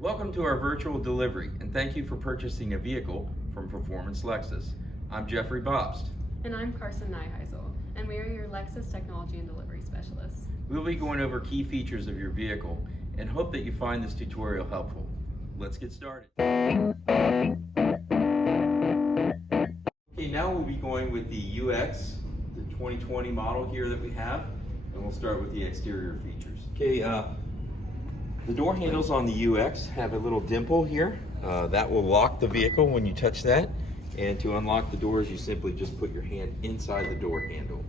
Welcome to our virtual delivery, and thank you for purchasing a vehicle from Performance Lexus. I'm Jeffrey Bobst. And I'm Carson Nyheisel, and we are your Lexus Technology and Delivery Specialists. We'll be going over key features of your vehicle and hope that you find this tutorial helpful. Let's get started. Okay, now we'll be going with the UX, the 2020 model here that we have, and we'll start with the exterior features. Okay, the door handles on the UX have a little dimple here. That will lock the vehicle when you touch that. And to unlock the doors, you simply just put your hand inside the door handle.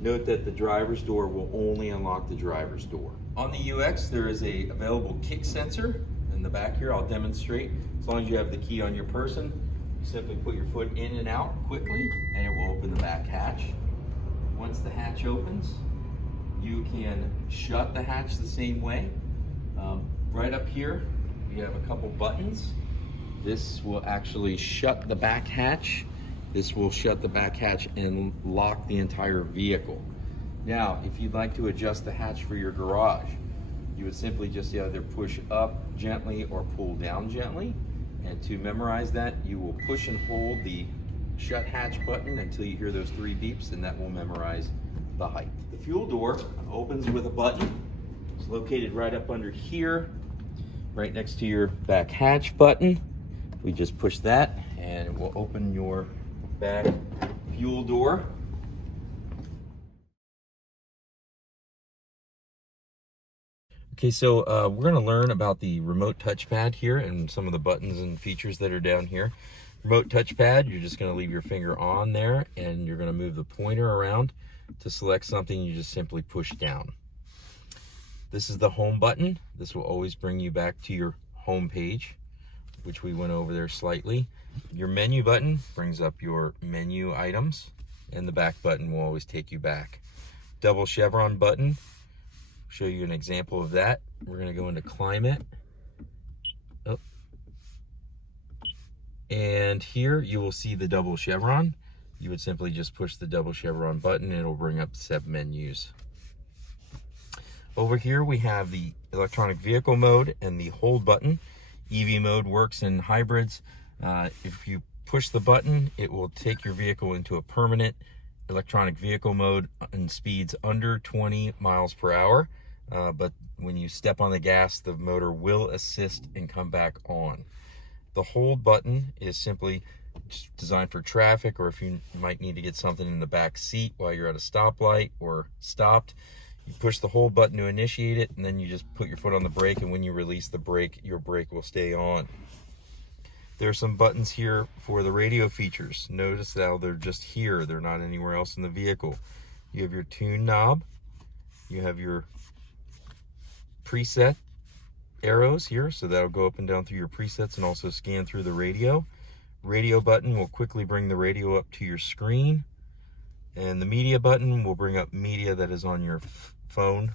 Note that the driver's door will only unlock the driver's door. On the UX, there is a available kick sensor in the back here. I'll demonstrate. As long as you have the key on your person, you simply put your foot in and out quickly, and it will open the back hatch. Once the hatch opens, you can shut the hatch the same way. Right up here, we have a couple buttons. This will actually shut the back hatch. This will shut the back hatch and lock the entire vehicle. Now, if you'd like to adjust the hatch for your garage, you would simply just either push up gently or pull down gently. And to memorize that, you will push and hold the shut hatch button until you hear those 3 beeps, and that will memorize the height. The fuel door opens with a button. It's located right up under here, right next to your back hatch button. We just push that and it will open your back fuel door. Okay, so we're going to learn about the remote touchpad here and some of the buttons and features that are down here. Remote touchpad, you're just going to leave your finger on there and you're going to move the pointer around. To select something, you just simply push down. This is the home button. This will always bring you back to your home page, which we went over there slightly. Your menu button brings up your menu items, and the back button will always take you back. Double chevron button, show you an example of that. We're going to go into climate. Oh. And here you will see the double chevron. You would simply just push the double chevron button and it'll bring up the sub-menus. Over here we have the electronic vehicle mode and the hold button. EV mode works in hybrids. If you push the button, it will take your vehicle into a permanent electronic vehicle mode and speeds under 20 miles per hour. But when you step on the gas, the motor will assist and come back on. The hold button is simply designed for traffic, or if you might need to get something in the back seat while you're at a stoplight or stopped. You push the hold button to initiate it, and then you just put your foot on the brake, and when you release the brake, your brake will stay on. There are some buttons here for the radio features. Notice how they're just here. They're not anywhere else in the vehicle. You have your tune knob. You have your preset arrows here, so that'll go up and down through your presets and also scan through the radio. Radio button will quickly bring the radio up to your screen. And the media button will bring up media that is on your phone.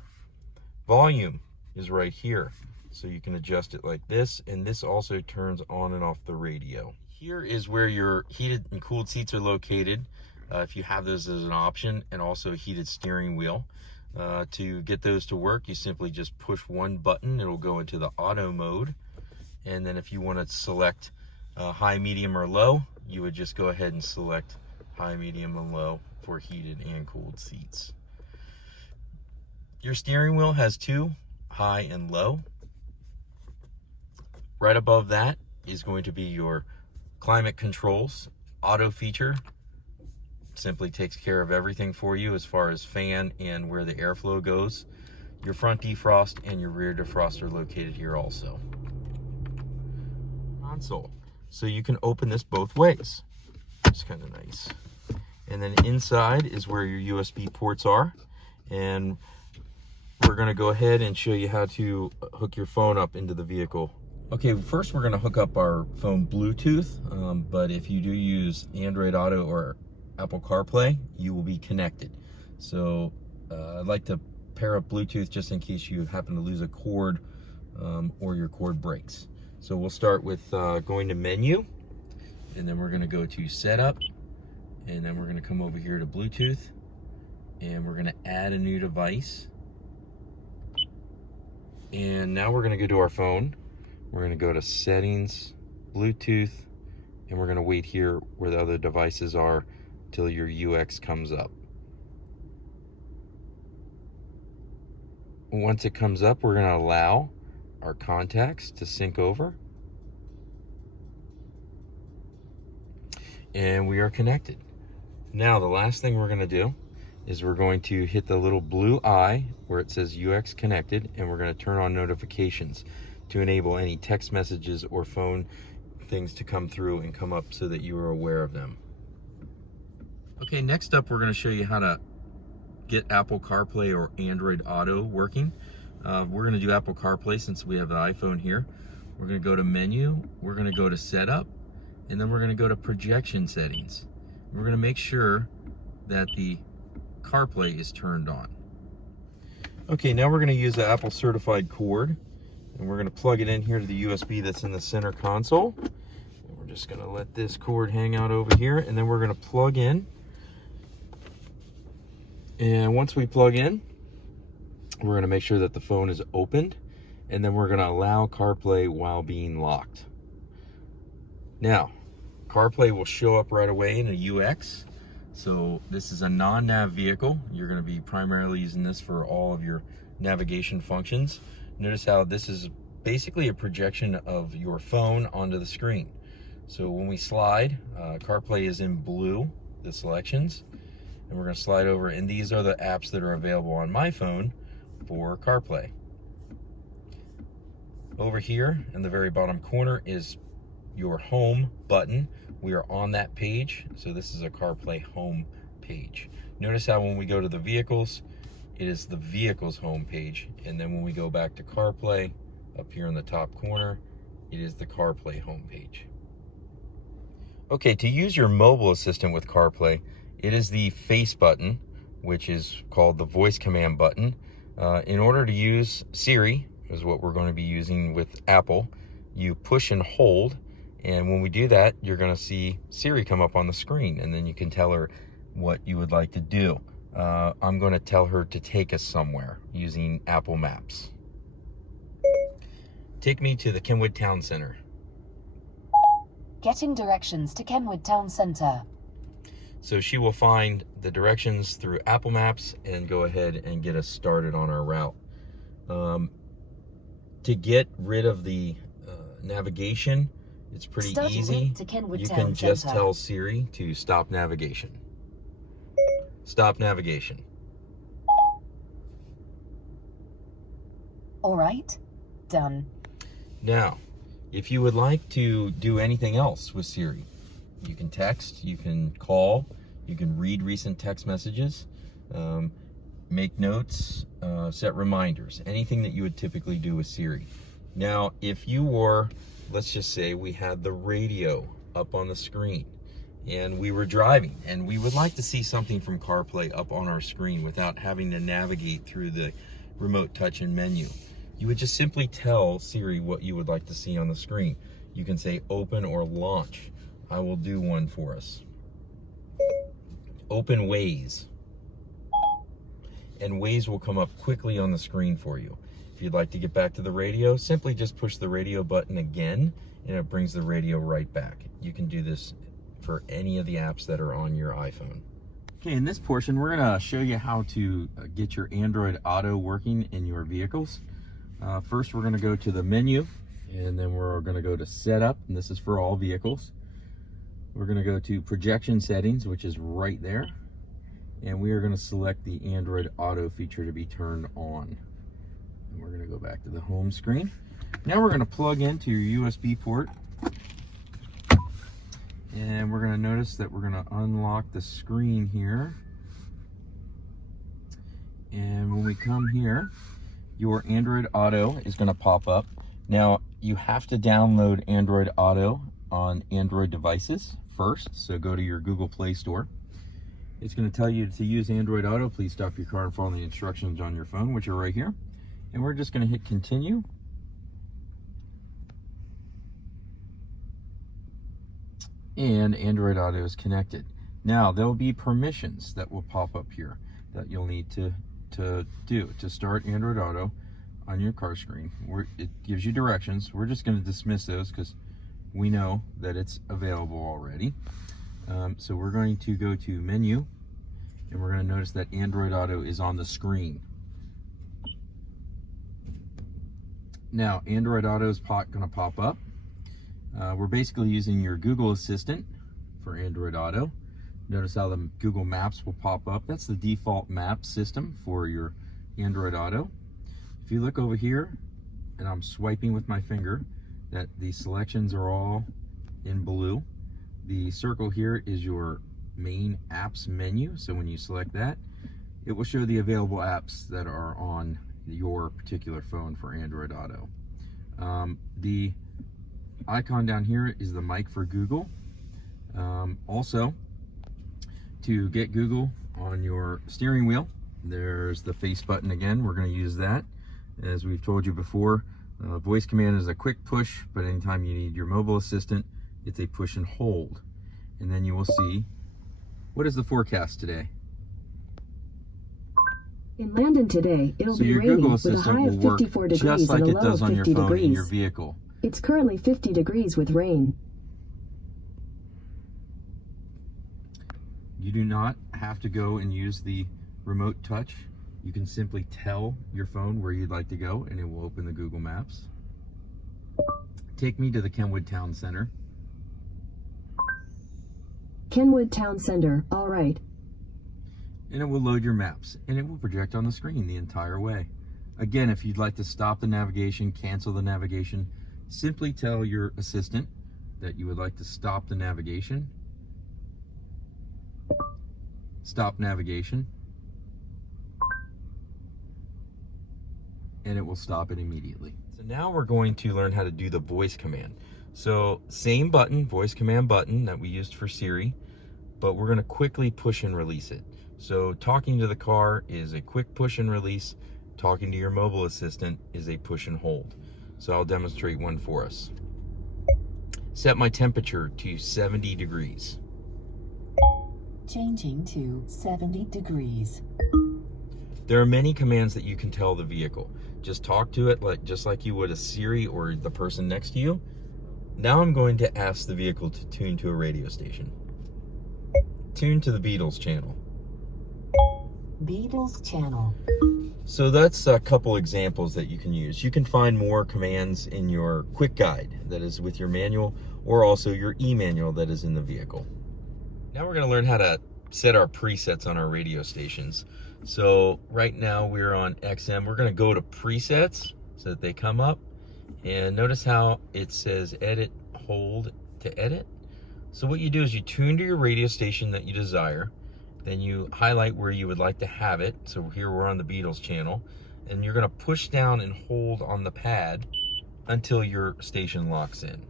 Volume is right here, so you can adjust it like this, and this also turns on and off the radio. Here is where your heated and cooled seats are located, if you have those as an option, and also a heated steering wheel. To get those to work, you simply just push one button. It'll go into the auto mode, and then if you want to select high, medium, or low, you would just go ahead and select high, medium, and low for heated and cooled seats. Your steering wheel has 2, high and low. Right above that is going to be your climate controls. Auto feature simply takes care of everything for you as far as fan and where the airflow goes. Your front defrost and your rear defrost are located here also. Console. So you can open this both ways. It's kind of nice. And then inside is where your USB ports are. And we're going to go ahead and show you how to hook your phone up into the vehicle. Okay, first we're going to hook up our phone Bluetooth. But if you do use Android Auto or Apple CarPlay, you will be connected. So I'd like to pair up Bluetooth just in case you happen to lose a cord or your cord breaks. So we'll start with going to menu, and then we're going to go to setup, and then we're going to come over here to Bluetooth, and we're going to add a new device. And now we're going to go to our phone. We're going to go to Settings, Bluetooth, and we're going to wait here where the other devices are till your UX comes up. Once it comes up, we're going to allow our contacts to sync over. And we are connected. Now, the last thing we're going to do is we're going to hit the little blue eye where it says UX connected, and we're going to turn on notifications to enable any text messages or phone things to come through and come up so that you are aware of them. Okay, next up we're going to show you how to get Apple CarPlay or Android Auto working. We're going to do Apple CarPlay since we have the iPhone here. We're going to go to Menu, we're going to go to Setup, and then we're going to go to Projection Settings. We're going to make sure that the CarPlay is turned on. Okay, now we're going to use the Apple certified cord, and we're going to plug it in here to the USB that's in the center console. And we're just going to let this cord hang out over here, and then we're going to plug in. And once we plug in, we're going to make sure that the phone is opened, and then we're going to allow CarPlay while being locked. Now, CarPlay will show up right away in a UX. So this is a non-nav vehicle. You're going to be primarily using this for all of your navigation functions. Notice how this is basically a projection of your phone onto the screen. So when we slide, CarPlay is in blue, the selections, and we're going to slide over, and these are the apps that are available on my phone for CarPlay. Over here in the very bottom corner is your home button. We are on that page, so this is a CarPlay home page. Notice how when we go to the vehicles, it is the vehicle's home page, and then when we go back to CarPlay, up here in the top corner, it is the CarPlay home page. Okay, to use your mobile assistant with CarPlay, it is the face button, which is called the voice command button. In order to use Siri, is what we're going to be using with Apple, you push and hold, and when we do that, you're going to see Siri come up on the screen, and then you can tell her what you would like to do. I'm going to tell her to take us somewhere using Apple Maps. Take me to the Kenwood Town Center. Getting directions to Kenwood Town Center. So she will find the directions through Apple Maps and go ahead and get us started on our route. To get rid of the navigation, it's pretty easy. You can just tell Siri to stop navigation. Stop navigation. All right, done. Now, if you would like to do anything else with Siri, you can text, you can call, you can read recent text messages, make notes, set reminders, anything that you would typically do with Siri. Now, if you were, let's just say we had the radio up on the screen and we were driving and we would like to see something from CarPlay up on our screen without having to navigate through the remote touch and menu, you would just simply tell Siri what you would like to see on the screen. You can say open or launch. I will do one for us. Open Waze. And Waze will come up quickly on the screen for you. If you'd like to get back to the radio, simply just push the radio button again and it brings the radio right back. You can do this for any of the apps that are on your iPhone. Okay, in this portion, we're gonna show you how to get your Android Auto working in your vehicles. First, we're gonna go to the menu, and then we're gonna go to Setup, and this is for all vehicles. We're gonna go to Projection Settings, which is right there, and we are gonna select the Android Auto feature to be turned on. And we're gonna go back to the home screen. Now we're gonna plug into your USB port, and we're gonna notice that we're gonna unlock the screen here. And when we come here, your Android Auto is gonna pop up. Now, you have to download Android Auto on Android devices first, so go to your Google Play Store. It's gonna tell you to use Android Auto. Please stop your car and follow the instructions on your phone, which are right here. And we're just gonna hit continue. And Android Auto is connected. Now, there'll be permissions that will pop up here that you'll need to do to start Android Auto. on your car screen. It gives you directions. We're just going to dismiss those because we know that it's available already. So we're going to go to menu, and we're going to notice that Android Auto is on the screen. Now, Android Auto is going to pop up. We're basically using your Google Assistant for Android Auto. Notice how the Google Maps will pop up. That's the default map system for your Android Auto. If you look over here, and I'm swiping with my finger, that the selections are all in blue. The circle here is your main apps menu. So when you select that, it will show the available apps that are on your particular phone for Android Auto. The icon down here is the mic for Google. Also, to get Google on your steering wheel, there's the face button again. We're going to use that. As we've told you before, voice command is a quick push, but anytime you need your mobile assistant, it's a push and hold. And then you will see, what is the forecast today? In Landon today, it'll So be your raining Google with a Assistant high of will work 54 degrees just like and a it low does of on your 50 phone in your degrees. vehicle. It's currently 50 degrees with rain. You do not have to go and use the remote touch. You can simply tell your phone where you'd like to go, and it will open the Google Maps. Take me to the Kenwood Town Center. Kenwood Town Center, all right. And it will load your maps, and it will project on the screen the entire way. Again, if you'd like to stop the navigation, cancel the navigation, simply tell your assistant that you would like to stop the navigation. Stop navigation. And it will stop it immediately. So now we're going to learn how to do the voice command. So same button, voice command button that we used for Siri, but we're going to quickly push and release it. So talking to the car is a quick push and release. Talking to your mobile assistant is a push and hold. So I'll demonstrate one for us. Set my temperature to 70 degrees. Changing to 70 degrees. There are many commands that you can tell the vehicle. Just talk to it just like you would a Siri or the person next to you. Now I'm going to ask the vehicle to tune to a radio station. Tune to the Beatles channel. Beatles channel. So that's a couple examples that you can use. You can find more commands in your quick guide that is with your manual, or also your e-manual that is in the vehicle. Now we're going to learn how to set our presets on our radio stations. So right now we're on XM. We're going to go to presets so that they come up, and notice how it says edit, hold to edit. So what you do is you tune to your radio station that you desire, then you highlight where you would like to have it. So here we're on the Beatles channel, and you're going to push down and hold on the pad until your station locks in.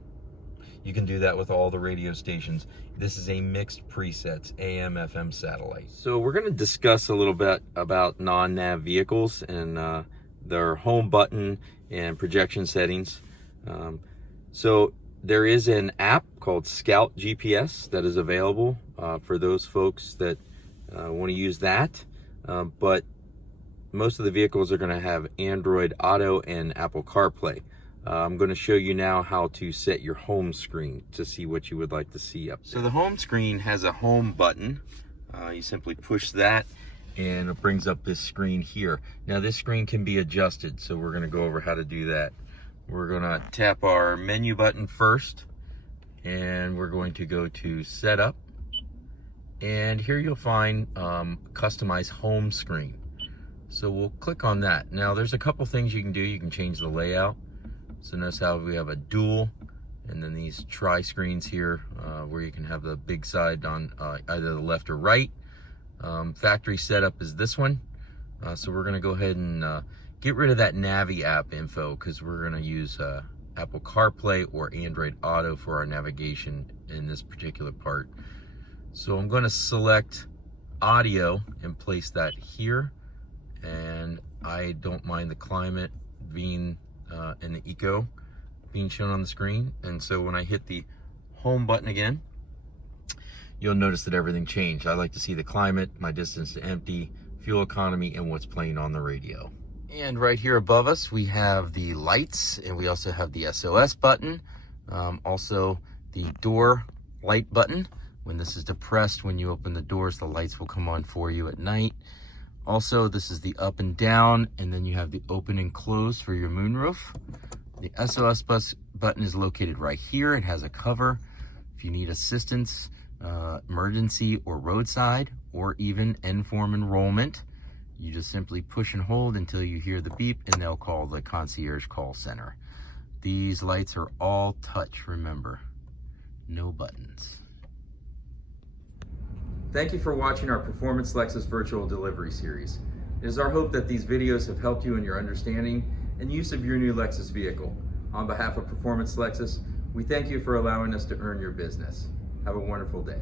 You can do that with all the radio stations. This is a mixed presets, AM, FM, satellite. So we're going to discuss a little bit about non-nav vehicles and their home button and projection settings. So there is an app called Scout GPS that is available for those folks that want to use that. But most of the vehicles are going to have Android Auto and Apple CarPlay. I'm going to show you now how to set your home screen to see what you would like to see up there. So the home screen has a home button. You simply push that and it brings up this screen here. Now this screen can be adjusted, so we're going to go over how to do that. We're going to tap our menu button first, and we're going to go to Setup. And here you'll find Customize Home Screen. So we'll click on that. Now there's a couple things you can do. You can change the layout. So notice how we have a dual, and then these tri-screens here where you can have the big side on either the left or right. Factory setup is this one. So we're going to go ahead and get rid of that Navi app info, because we're going to use Apple CarPlay or Android Auto for our navigation in this particular part. So I'm going to select audio and place that here, and I don't mind the climate being and the eco being shown on the screen. And so when I hit the home button again, you'll notice that everything changed. I like to see the climate, my distance to empty, fuel economy, and what's playing on the radio. And right here above us, we have the lights, and we also have the SOS button. Also the door light button. When this is depressed, when you open the doors, the lights will come on for you at night. Also, this is the up and down, and then you have the open and close for your moonroof. The SOS button is located right here. It has a cover. If you need assistance, emergency or roadside, or even N-form enrollment, you just simply push and hold until you hear the beep, and they'll call the concierge call center. These lights are all touch, remember, no buttons. Thank you for watching our Performance Lexus Virtual Delivery Series. It is our hope that these videos have helped you in your understanding and use of your new Lexus vehicle. On behalf of Performance Lexus, we thank you for allowing us to earn your business. Have a wonderful day.